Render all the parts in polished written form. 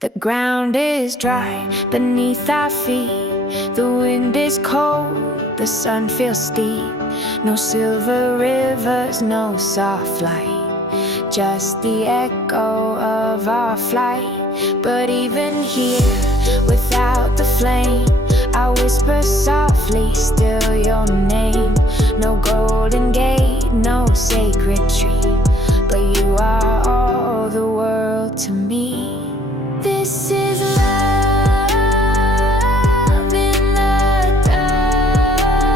The ground is dry beneath our feet. The wind is cold, the sun feels steep. No silver rivers, no soft light, just the echo of our flight. But even here, without the flame, I whisper softly, still your name. No golden gate, no sacred tree, but you are all the world to me. This is love in the dust.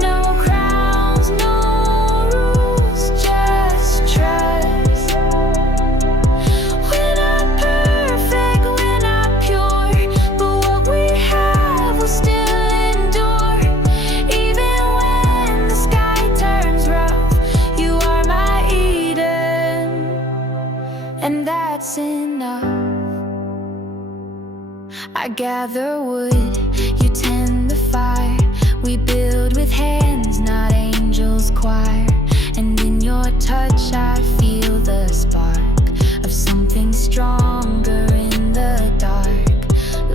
No crowns, no rules, just trust. We're not perfect, we're not pure, but what we have will still endure. Even when the sky turns rough, you are my Eden, and that's enough. I gather wood, you tend the fire. We build with hands, not angels' choir. And in your touch I feel the spark of something stronger in the dark.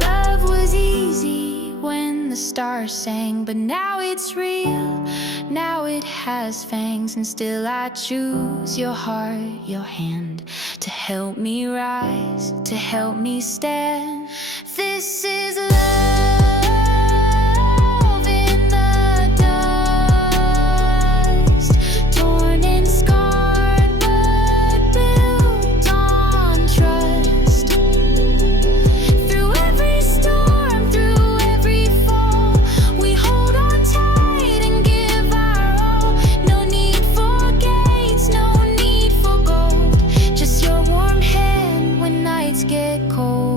Love was easy when the stars sang, but now it's real, now it has fangs. And still I choose your heart, your hand, to help me rise, to help me stand. This is love in the dust, torn and scarred but built on trust. Through every storm, through every fall, we hold on tight and give our all. No need for gates, no need for gold, just your warm hand when nights get cold.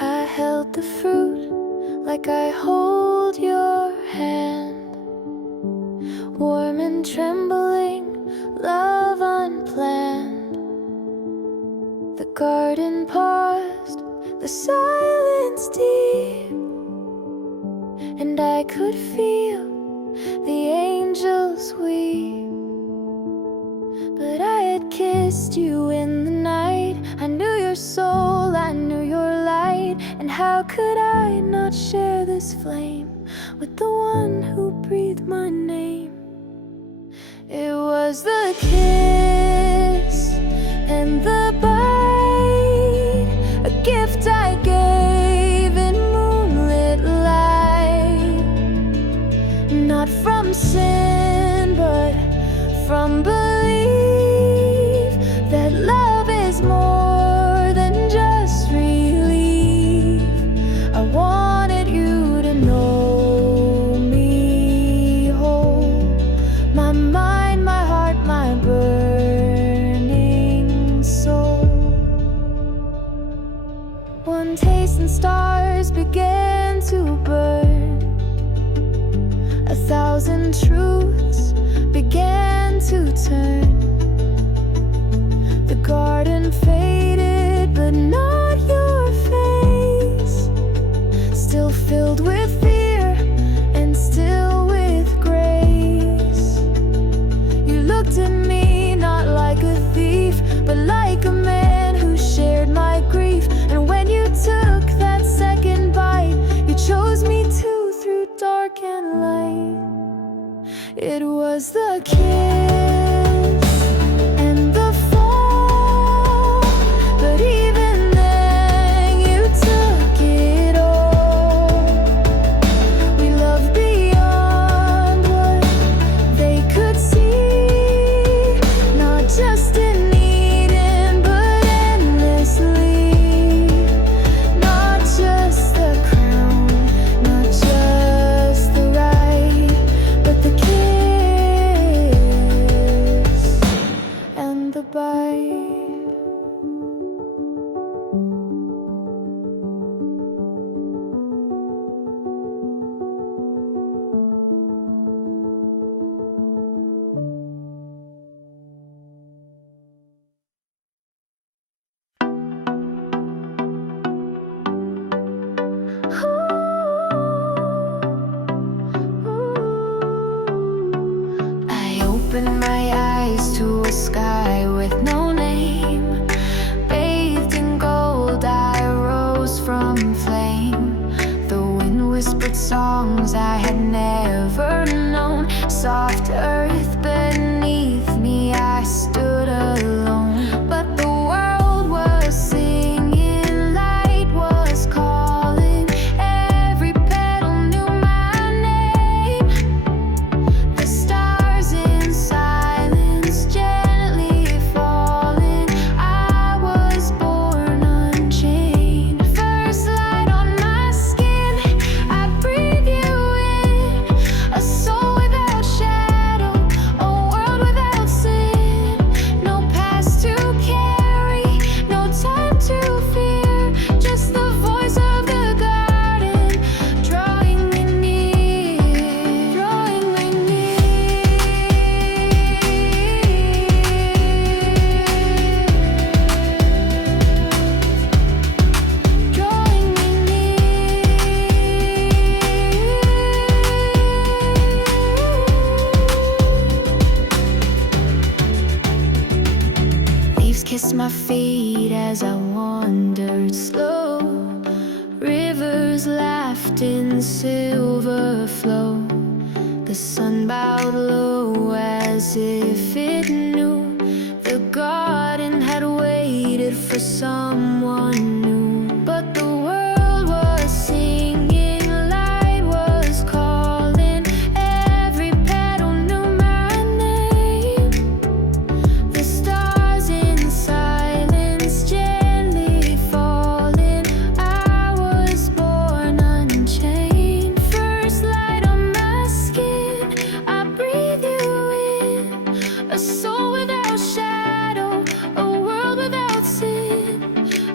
I held the fruit like I hold your hand, warm and trembling, love unplanned. The garden paused, the silence deep, and I could feel the angels weep. But I had kissed you in the night. I knew your soul, I knew your light. And how could I not share this flame with the one who breathed my name? It was the kiss and the bite, a gift I gave in moonlit light. Not from sin, but from belief that love is more than just relief. I wanted you to know me whole, my mind, my heart, my burning soul. One taste and stars began to burn. 1,000 truths began to turn. The garden faded, but not your face. Still filled with fear and still with grace. You looked at me not like a thief, but like a man who shared my grief. And when you took that second bite, you chose me too through dark and light. It was the kiss and the fall, but even then opened my eyes to a sky with no name. Bathed in gold, I rose from flame. The wind whispered songs I had never known. Soft earth beneath me, I stood alone. But the world was singing, light was calling. Every petal knew my name. The stars in silence gently falling. I was born unchained. First light on my skin, I breathe you in. A soul without shadow, a world without sin. No past to carry, no time to fear. Just the voice of the garden, drawing me near, drawing me near, drawing me near. Leaves kissed my feet as I wandered slow. Rivers laughed in silver flow. The sun bowed low as if it knew the garden had waited for someone new. But the world was singing, light was calling. Every petal knew my name. The stars in silence gently falling. I was born unchained. First light on my skin, I breathe you in. A soul without shadow, a world without sin.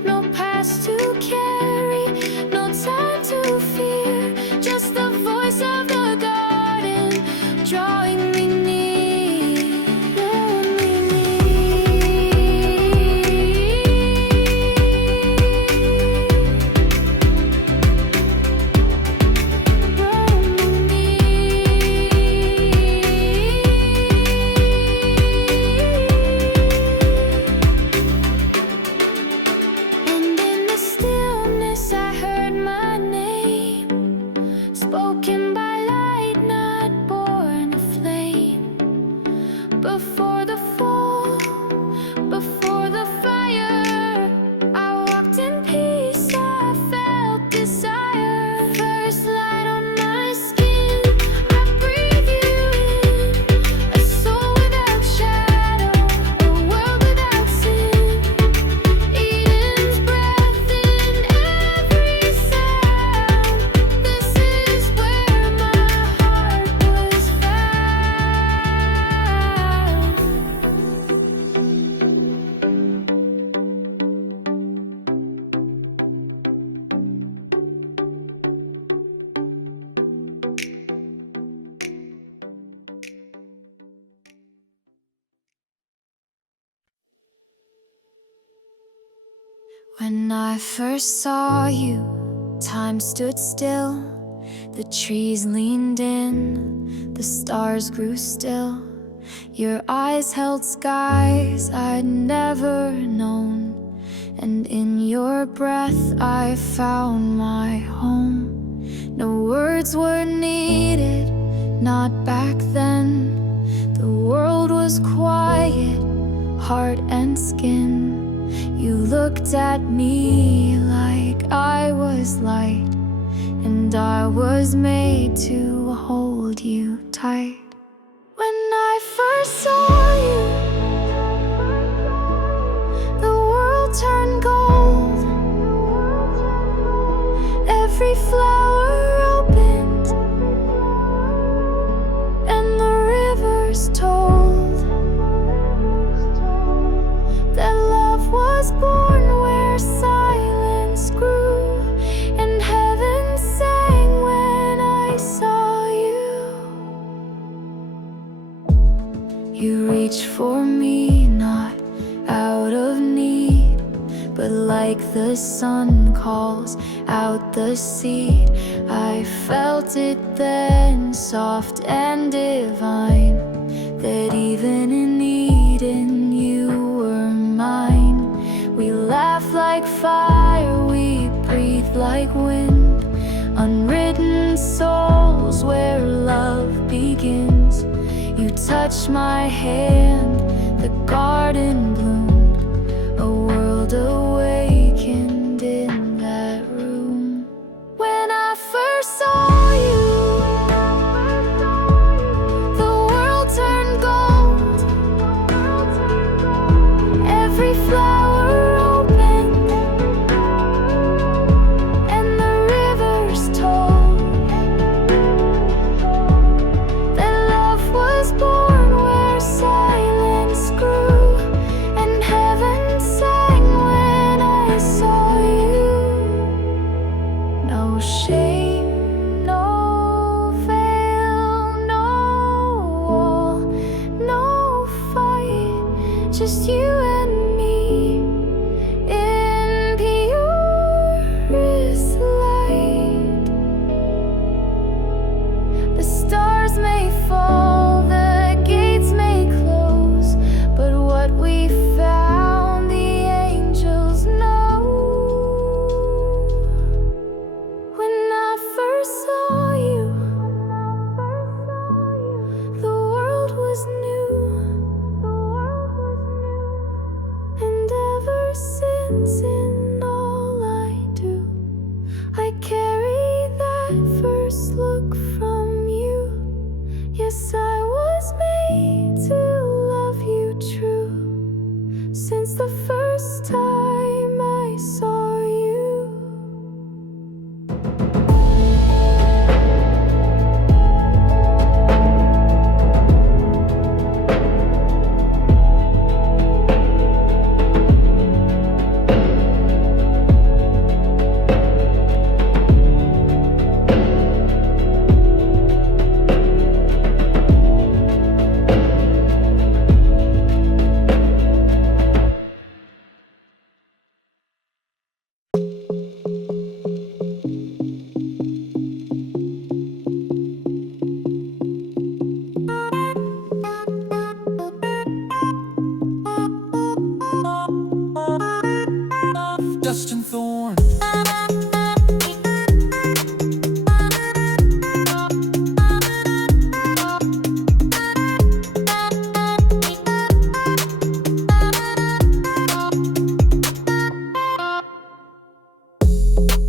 No past to carry, no time to fear. Just the voice of the garden, drawing me near, drawing me And in the stillness I heard my name, spoken by light, not born of flame. Before the fall, before the fire, I walked in peace, I felt desire. First light on my skin, I breathe you in. A soul without shadow, a world without sin. Eden's breath in every sound. This is where my heart was found. When I first saw you, time stood still. The trees leaned in, the stars grew still. Your eyes held skies I'd never known, and in your breath I found my home. No words were needed, not back then. The world was quiet, heart and skin. You looked at me like I was light, and I was made to hold you tight. When I first saw you, the world turned gold. Every flower opened, and the rivers told that love was born where silence grew, and heaven sang when I saw you. You reached for me, not out of need, but like the sun calls out the seed. I felt it then, soft and divine. that even in Eden you were mine. We laugh like fire, we breathe like wind, unwritten souls where love begins. You touched my hand, the garden bloomed, a world awakened in that room. When I first saw you, the world turned gold. Every flower opened, and the rivers told that love was born where silence grew, and heaven sang when I saw you. No shame, no veil, no wall, no fight, just you and me in purest light. The stars may fall, the gates may close, but what we found the angels know. When I first saw you, the world was new, and ever since in all I do, I carry that first look from you. Yes, I was made to love you true, since the first time I saw you. Dust and thorns.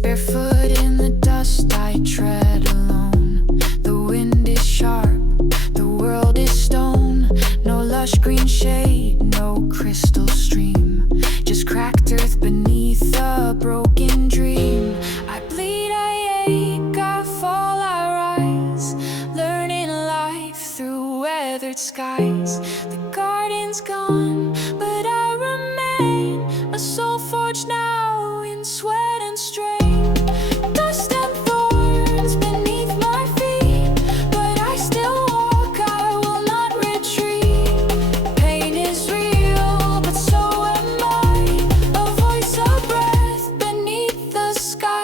Barefoot in the dust, I tread alone. The wind is sharp, the world is stone. No lush green shade, no crystal stream, just cracked earth beneath a broken dream. I bleed, I ache, I fall, I rise, learning life through weathered skies. The garden's gone, but I remain, a soul forged now in sweat and strain. Dust and thorns beneath my feet, but I still walk, I will not retreat. Pain is real, but so am I, a voice, a breath beneath the sky.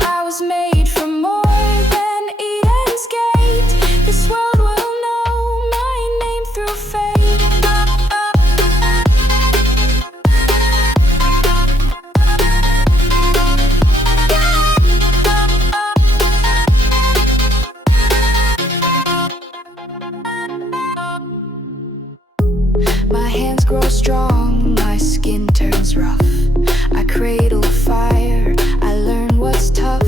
I was made for more than Eden's gate. This world will know my name through fate. My hands grow strong, my skin turns rough. I cradle fire, I learn what's tough.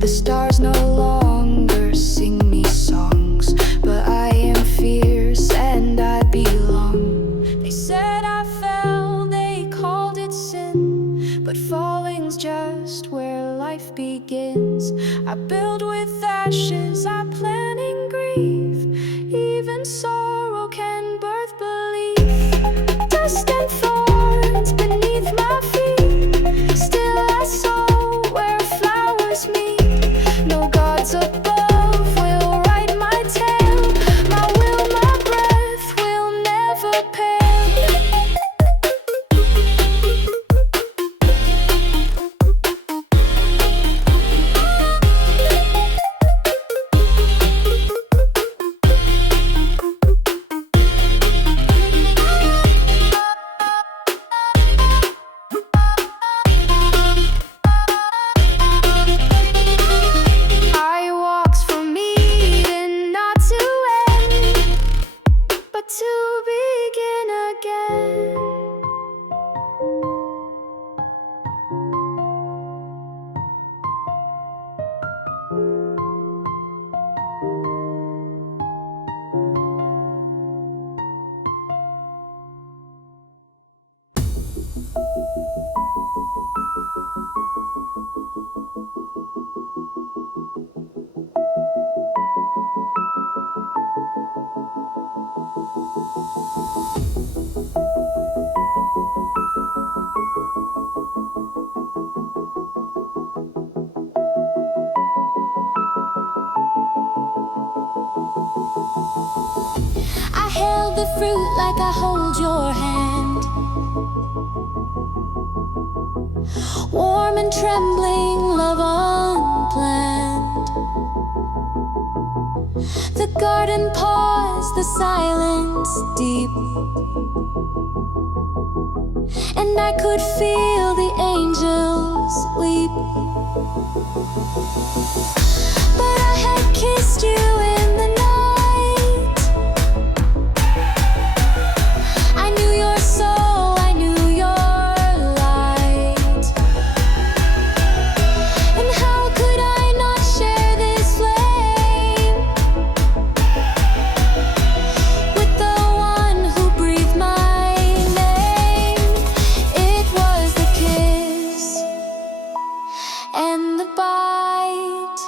The stars no longer sing me songs, but I am fierce and I belong. They said I fell, they called it sin, but falling's just where life begins. I build with ashes, I plan in grief. Even sorrow can birth belief. Dust and thorns beneath my feet, still I sow I held the fruit like I hold your hand, warm and trembling, love unplanned. The garden paused, the silence deep, and I could feel the angels weep. But I had kissed you in the night. I knew your soul, I knew your light. And how could I not share this flame with the one who breathed my name? It was the kiss and the bite,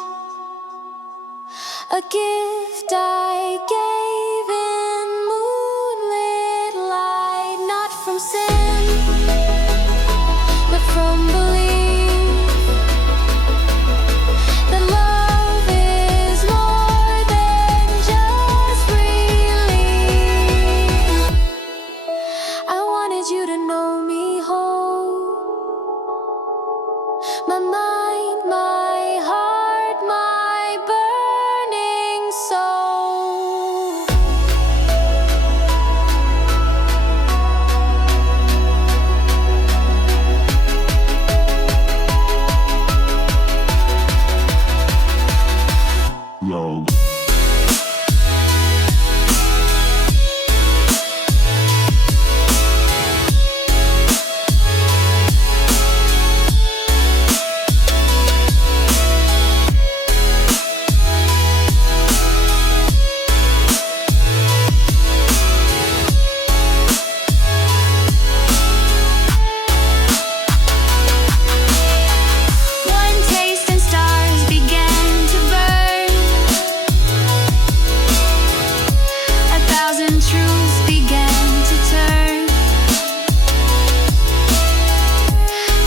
a gift I gave in moonlit light, not from sin, but from belief that love is more than just relief. I wanted you to know me whole, my mind, my heart, my burning soul. Yo. One taste and stars began to burn. 1,000 truths began to turn.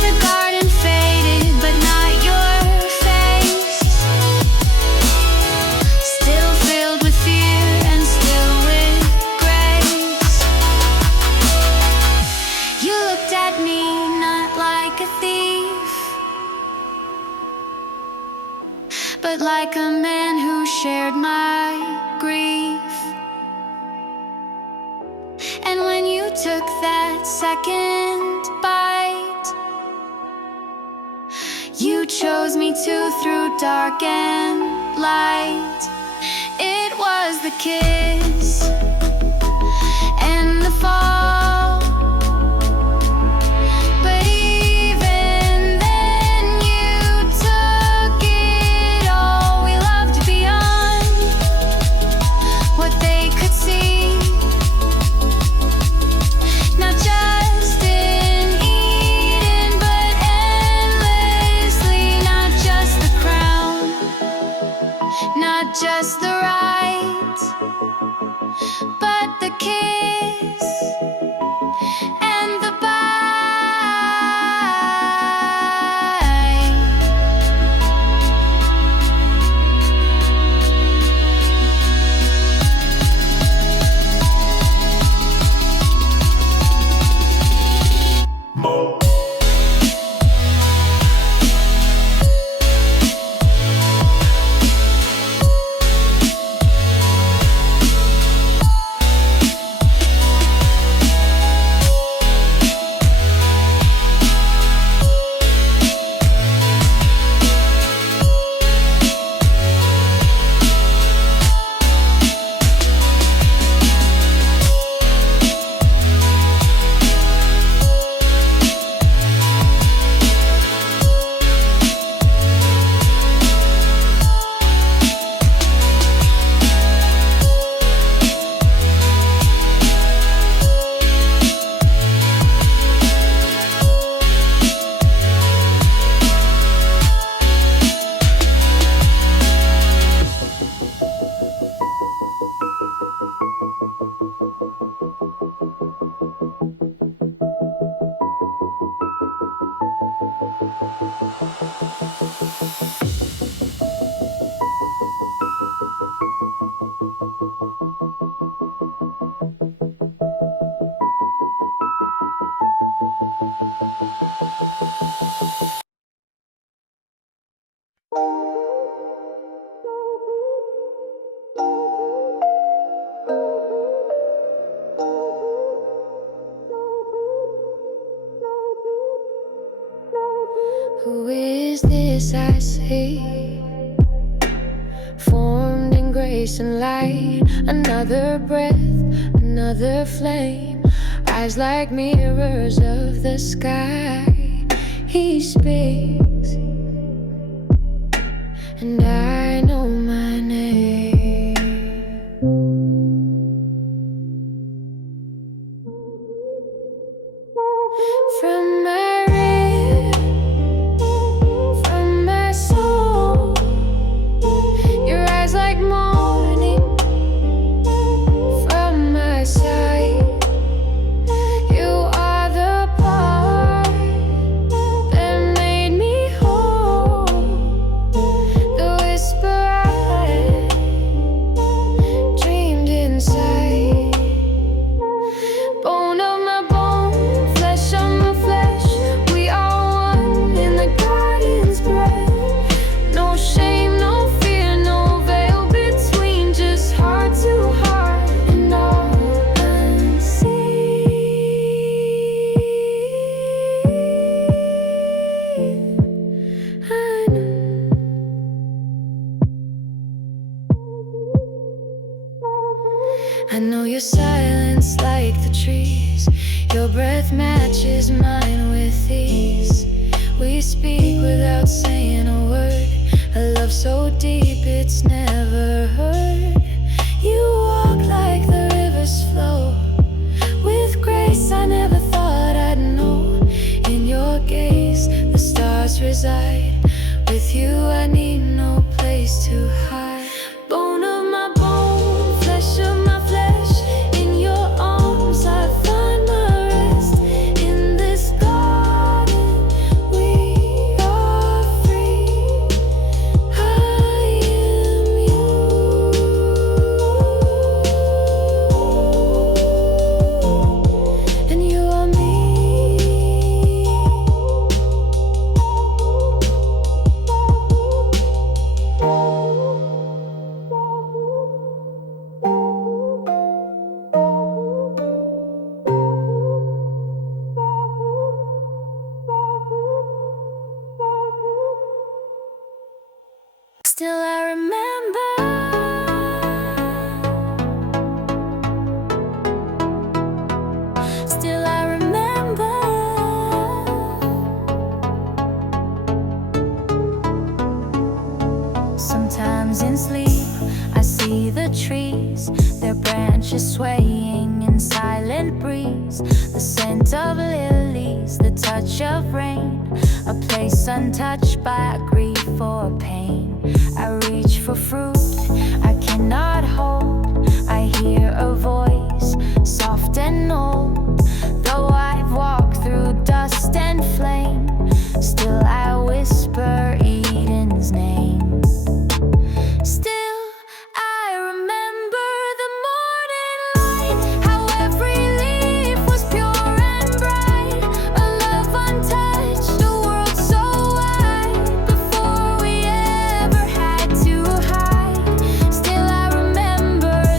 The garden faded, but not your face. Still filled with fear and still with grace. You looked at me not like a thief, but like a man who shared my grief. And when you took that second bite, you chose me too through dark and light. It was the kiss and the fall, but even then you took it all. We loved beyond what they could see, not just in Eden, but endlessly. Not just the crown, not just the right, Who is this I see, formed in grace and light? Another breath, another flame, eyes like mirrors of the sky. He speaks, and I know my name. From my rib, from my soul, your eyes like morning. From my side, you are the part that made me whole. The whisper I dreamed inside, bone of my bone, flesh of my flesh. We are one in the garden's breath. No shame, no fear, no veil between, just heart to heart and all unseen. I know. I know your silence like the trees. Your breath matches mine with ease. We speak without saying a word, a love so deep it's never heard. You walk like the rivers flow, with grace I never thought I'd know. In your gaze the stars reside. With you I need no place to hide. Bone of my bone, flesh of my flesh. In your arms I find my rest. In this garden we are free. I am you, and you are me. Still I remember, still I remember. Sometimes in sleep I see the trees, their branches swaying in silent breeze. The scent of lilies, the touch of rain, a place untouched by grief or pain. I reach for fruit I cannot hold. I hear a voice, soft and old. Though I've walked through dust and flame, still I whisper Eden's name. Still I remember the morning light, how every leaf was pure and bright. A love untouched, a world so wide, before we ever had to hide. Still I remember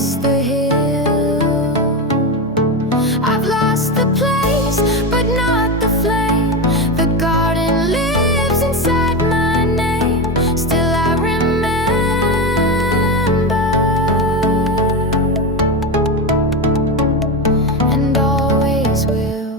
lost the hill. I've lost the place, but not the flame. The garden lives inside my name. Still I remember, and always will.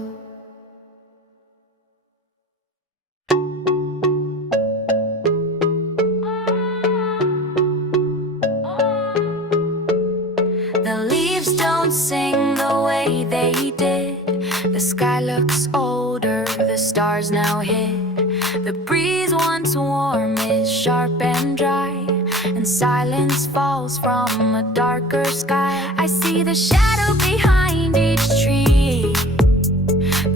The leaves don't sing the way they did. The sky looks older, the stars now hid. The breeze once warm is sharp and dry, and silence falls from a darker sky. I see the shadow behind each tree.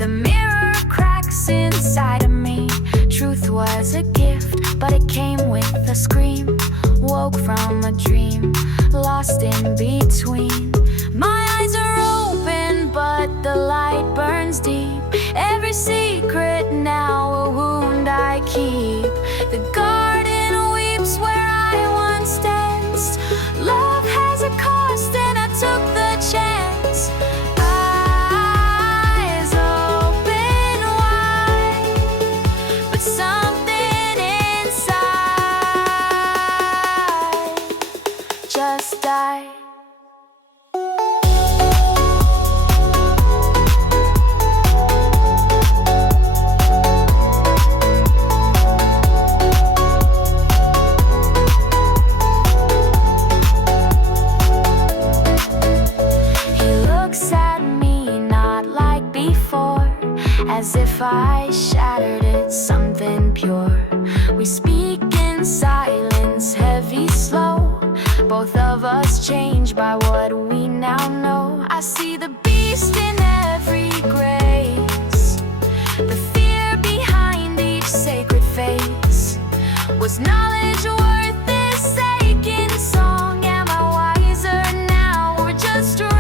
The mirror cracks inside of me. Truth was a gift, but it came with a scream. Woke from a dream, lost in between. My eyes are open, but the light burns deep. Every secret now a wound I keep. The garden weeps where I once danced. Love has a cost and I took the chance. Eyes open wide, but something inside just died. As if I shattered it, something pure. We speak in silence, heavy, slow. Both of us changed by what we now know. I see the beast in every grace, the fear behind each sacred face. Was knowledge worth this aching song? Am I wiser now or just wrong?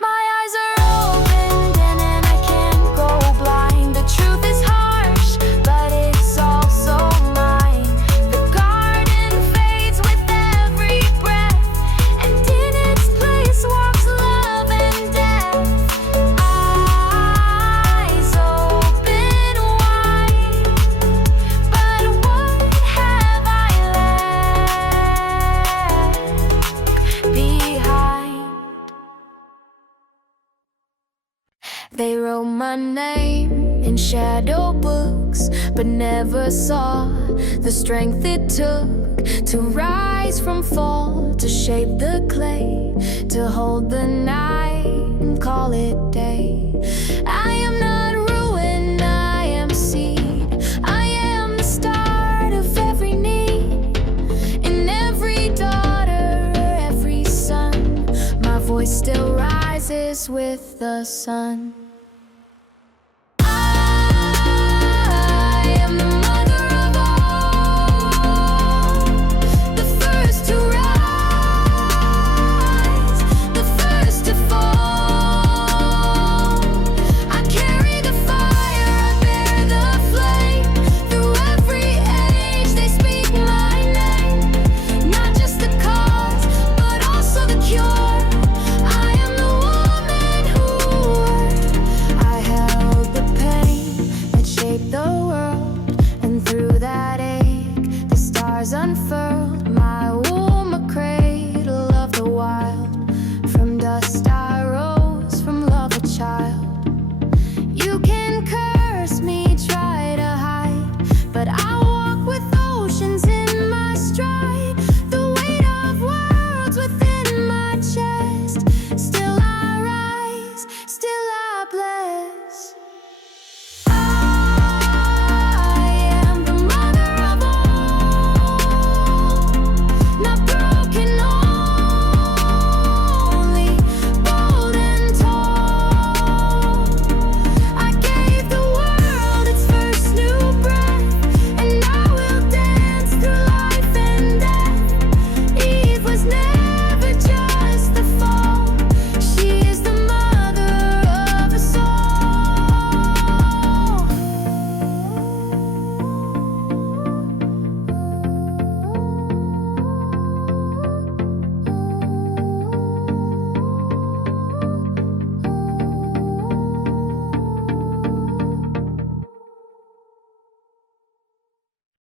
My eyes are opened and I can't go blind. The truth is harsh, but it's also mine. The garden fades with every breath, and in its place walks love and death. Eyes open wide, but what have I left behind? They wrote my name in shadow books, but never saw the strength it took to rise from fall, to shape the clay, to hold the night and call it day. I am not ruin, I am seed. I am the start of every need. In every daughter, every son, my voice still rises with the sun.